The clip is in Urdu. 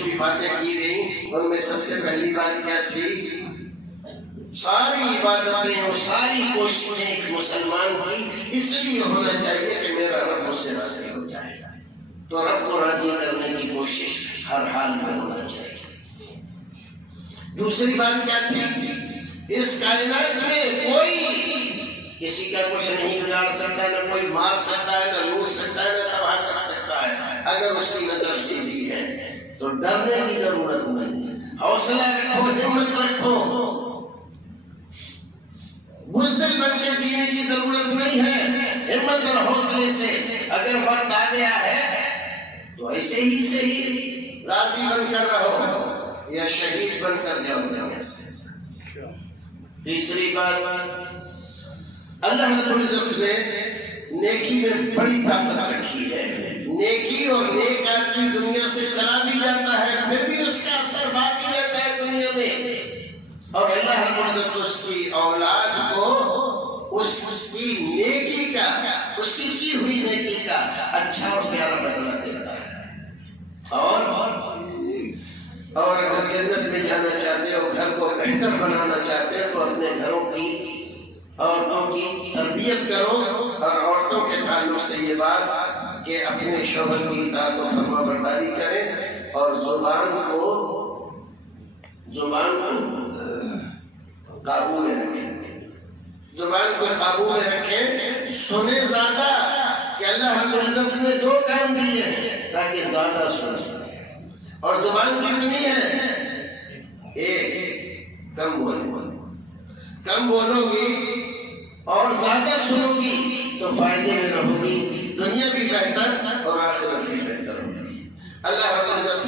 کچھ بھی باتیں کی گئی ان میں سب سے پہلی بات کیا تھی؟ ساری عبادتیں اور ساری کوششیں ایک مسلمان کی اس لیے ہونا چاہیے کہ میرا رب مجھ سے راضی ہو جائے، تو رب کو راضی کرنے کی کوشش ہر حال میں ہونا چاہیے۔ دوسری بات کیا تھی؟ اس کائنات میں کوئی کسی کا کچھ نہیں بگاڑ سکتا، نہ کوئی مار سکتا ہے، نہ لوٹ سکتا ہے، نہ تباہ کر سکتا ہے اگر اس کی نظر سیدھی ہے۔ تو ڈرنے کی ضرورت نہیں ہے، حوصلہ رکھو، ہمت رکھو، بزدل بن کے جینے کی ضرورت نہیں ہے۔ ہمت اور حوصلے سے اگر وقت آ گیا ہے تو ایسے ہی صحیح غازی بن کر رہو یا شہید بن کر جاؤ دنیا سے۔ تیسری بات، اللہ رب العزت نے نیکی میں بڑی طاقت رکھی ہے۔ نیکی اور نیک آدمی دنیا سے چلا بھی جاتا ہے پھر بھی اس کا اثر باقی رہتا ہے دنیا میں، اور اللہ رب العزت اس کی اولاد کو اس کی نیکی کا، اس کی کی ہوئی نیکی کا اچھا اور پیارا بدلہ دیتا ہے۔ اور اگر جنت میں جانا چاہتے ہو، گھر کو بہتر بنانا چاہتے ہو تو اپنے گھروں کی، عورتوں کی تربیت کرو، اور عورتوں کے تعلق سے یہ بات کہ اپنے شوہر کی اطاعت و فرما برداری کریں اور زبان کو قابو میں رکھیں، زبان کو قابو میں رکھیں، سنیں زیادہ، کہ اللہ رب العزت نے دو کام دیے تاکہ زیادہ سنیں، اور زبان کتنی ہے؟ ایک، کم بولو گی اور زیادہ سنو گی تو فائدے میں رہو گی، دنیا بھی بہتر اور آخرت بھی بہتر ہوگی۔ اللہ رب العزت